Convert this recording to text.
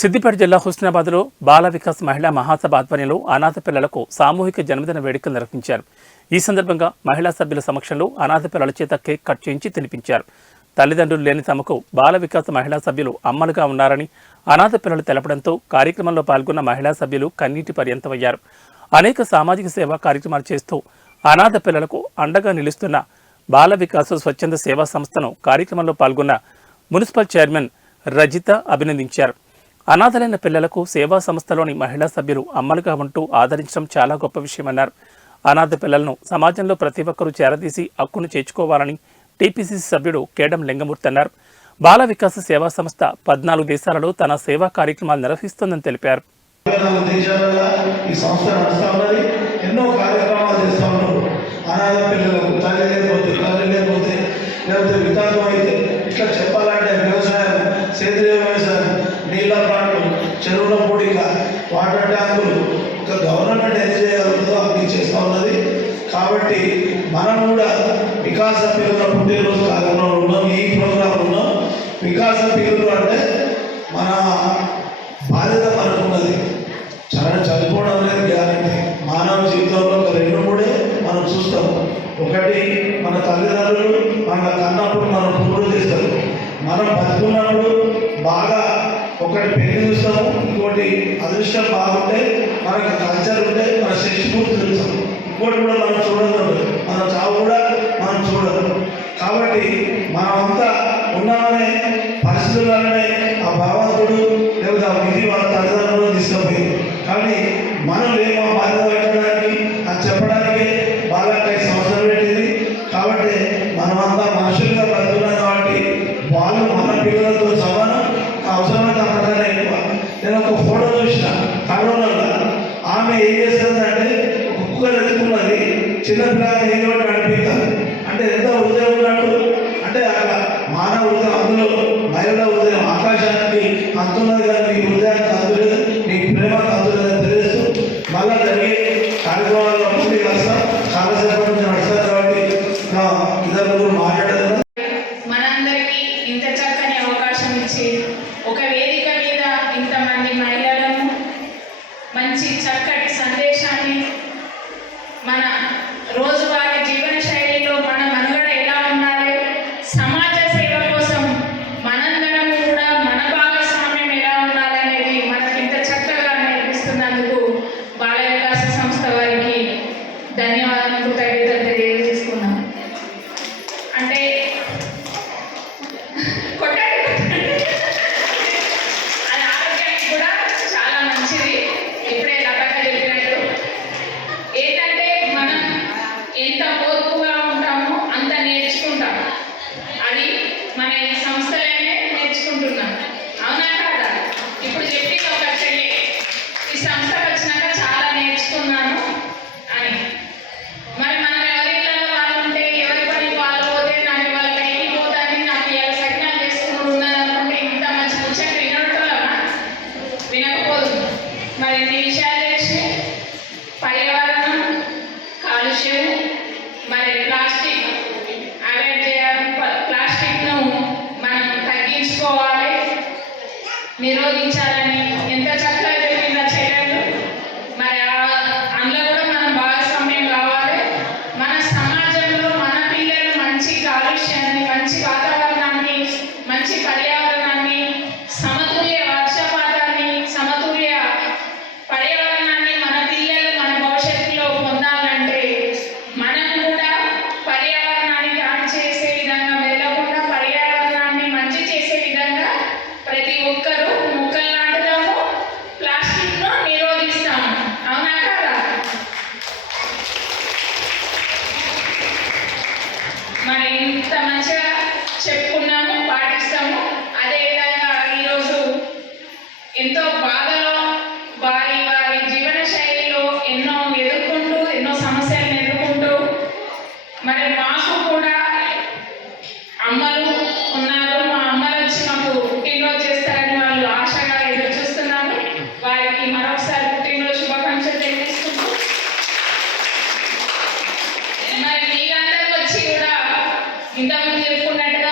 సిద్దిపేట జిల్లా హుస్నాబాద్లో బాల వికాస్ మహిళా మహాసభ ఆధ్వర్యంలో అనాథ పిల్లలకు సామూహిక జన్మదిన వేడుకలు నిర్వహించారు. ఈ సందర్భంగా మహిళా సభ్యుల సమక్షంలో అనాథ పిల్లల చేత కేక్ కట్ చేయించి తినిపించారు. తల్లిదండ్రులు లేని తమకు బాల వికాస్ మహిళా సభ్యులు అమ్మలుగా ఉన్నారని అనాథ పిల్లలు తెలపడంతో కార్యక్రమంలో పాల్గొన్న మహిళా సభ్యులు కన్నీటి పర్యంతమయ్యారు. అనేక సామాజిక సేవా కార్యక్రమాలు చేస్తూ అనాథ పిల్లలకు అండగా నిలుస్తున్న బాల వికాస్ స్వచ్ఛంద సేవా సంస్థను కార్యక్రమంలో పాల్గొన్న మున్సిపల్ చైర్మన్ రజిత అభినందించారు. అనాథలైన పిల్లలకు సేవా సంస్థలోని మహిళా సభ్యులు అమ్మలుగా ఉంటూ ఆదరించడం చాలా గొప్ప విషయమన్నారు. అనాథ పిల్లలను సమాజంలో ప్రతి ఒక్కరూ చేరదీసి హక్కును చేర్చుకోవాలని టీపీసీసీ సభ్యుడు కేడం లింగమూర్తి అన్నారు. బాల వికాస సేవా సంస్థ 14 దేశాలలో తన సేవా కార్యక్రమాలు నిర్వహిస్తోందని తెలిపారు. నీళ్ళ ప్లాంట్లు, చెరువుల పొడిక, వాటర్ ట్యాంకులు ఒక గవర్నమెంట్ ఏం చేయగలుగుతుందో అవి చేస్తూ ఉన్నది. కాబట్టి మనం కూడా వికాస పిల్లల పుట్టినరోజు కార్యక్రమంలో ఉన్నాం, ఈ ప్రోగ్రాం ఉన్నాం. వికాస పిల్లలు అంటే మన బాధ్యత మనకు ఉన్నది. చనిపోవడం అనేది గ్యారెంటీ. మానవ జీవితంలో ఒక 2-3 మనం చూస్తాం. ఒకటి మన తల్లిదండ్రులు మన కన్నప్పుడు మనం పూర్తి చేస్తారు. మనం బతుకున్నప్పుడు బాగా ఒకటి పెళ్లి చూస్తాము, ఇంకోటి అదృష్టం బాగుంటే మనకు కల్చర్ ఉంటే మన శక్తి పూర్తి చూస్తాం. ఇంకోటి కూడా మనం చూడదు, మన చావు కూడా మనం చూడదు. కాబట్టి మనమంతా ఉన్నామనే పరిస్థితులనే ఆ భగవంతుడు లేదా ఆ విధి వాళ్ళ తల్లిదండ్రులు తీసుకుపోయి, కానీ మనం ఏమో బాధ్యత పెట్టడానికి అది చెప్పడానికి బాలకై సంవత్సరం పెట్టింది. కాబట్టి మనమంతా మనుషులుగా బతుకున్నాం. కాబట్టి వాళ్ళు మన పిల్లలతో సమానం. అవసరమైతే అంతకన్నా ఎక్కువ. నేను ఒక ఫోటో చూసిన కరోనాలో. ఆమె ఏం చేస్తుందంటే ఒక కుక్కర్ ఎత్తుకున్నది, చిన్నపిల్లగా ఏదో నడిపిస్తారు. అంటే ఎంత హృదయం ఉన్నట్టు, అంటే అక్కడ మానవ హృదయం, అందులో మహిళల హృదయం ఆకాశానికి అందున్నది, కానీ మీ హృదయానికి అందులేదు, మీ ప్రేమకు అందులేదని తెలియదు. మళ్ళా జరిగే కార్యక్రమాల్లో ముందుకు వస్తాం. చాలాసేపు నుంచి నడుస్తారు. కాబట్టి ఇద్దరు మాట్లాడదు. ఒక వేదిక మీద ఇంతమంది మహిళలను మంచి చక్కటి సందేశాన్ని మన రోజువారీ జీవన శైలిలో మన మనుగడ ఎలా ఉండాలి, సమాజ సేవ కోసం మనందరం కూడా మన భాగస్వామ్యం ఎలా ఉండాలనేది మనకి ఇంత చక్కగా నేర్పిస్తున్నందుకు బాల వికాస సంస్థ వారికి ధన్యవాదాలు, కృతజ్ఞతలు తెలియజేసుకున్నాం. అంటే ఎంత ఓర్పుగా ఉంటామో అంత నేర్చుకుంటాం. అది మన ఈ సంస్థలోనే నేర్చుకుంటున్నాం. అవునా కాదా? ఇప్పుడు చెప్పింది ఒక చెల్లి, ఈ సంస్థకు వచ్చినాక చాలా నేర్చుకున్నాను అని. మరి మనం ఎవరిళ్ళలో వాళ్ళు ఉంటే ఎవరి పని వాళ్ళు పోతే నాకు వాళ్ళ కైకి పోతాని నాకు ఇలా సజ్ఞాలు చేసుకుని ఉన్నదనుకుంటే ఇంత మంచి ముచ్చట వినటోళ్ళమా? వినకపోదు. మరి ఇన్ని విషయాలు చేసి పర్యావరణం కాలుష్యం, మరి ప్లాస్టిక్ అవాయిడ్ చేయాలి, ప్లాస్టిక్ను మనం తగ్గించుకోవాలి, నిరోధించాలని ఎంత చక్కగా చెప్పిందా చెల్లెలు. మరి అందులో కూడా మనం భాగస్వామ్యం కావాలి. మన సమాజంలో మన పిల్లలు మంచి కాలుష్యాన్ని, మంచి వాతావరణాన్ని, మంచి పర్యావరణాన్ని, సమతుల్య వర్షపాతాన్ని, సమతుల్య పర్యావరణాన్ని మన పిల్లలు మన భవిష్యత్తులో పొందాలంటే మనం కూడా పర్యావరణానికి హాని చేసే విధంగా వెళ్ళకుండా పర్యావరణాన్ని మంచి చేసే విధంగా ప్రతి ఒక్కరూ మొక్కలు నాటుదాము, ప్లాస్టిక్ను నిరోధిస్తాము. అవునా కదా? మరి ఇంత మంచిగా చెప్పుకున్నాము, పాటిస్తాము. అదేవిధంగా ఈరోజు ఎంతో బాధలో వారి జీవన శైలిలో ఎన్నో ఎదుర్కొంటూ, ఎన్నో సమస్యలను ఎదుర్కొంటూ, మరి మాకు కూడా అమ్మలు ఉన్నారు. మా అమ్మలు వచ్చి మాకు పుట్టినరోజు చేస్తారని వాళ్ళు ఆశగా ఎదురు చూస్తున్నాము. వారికి మరొకసారి పుట్టినరోజు శుభాకాంక్షలు తెలియజేస్తున్నాము. మరి మీరందరూ వచ్చి కూడా ఇంతకుముందు చెప్పుకున్నట్టుగా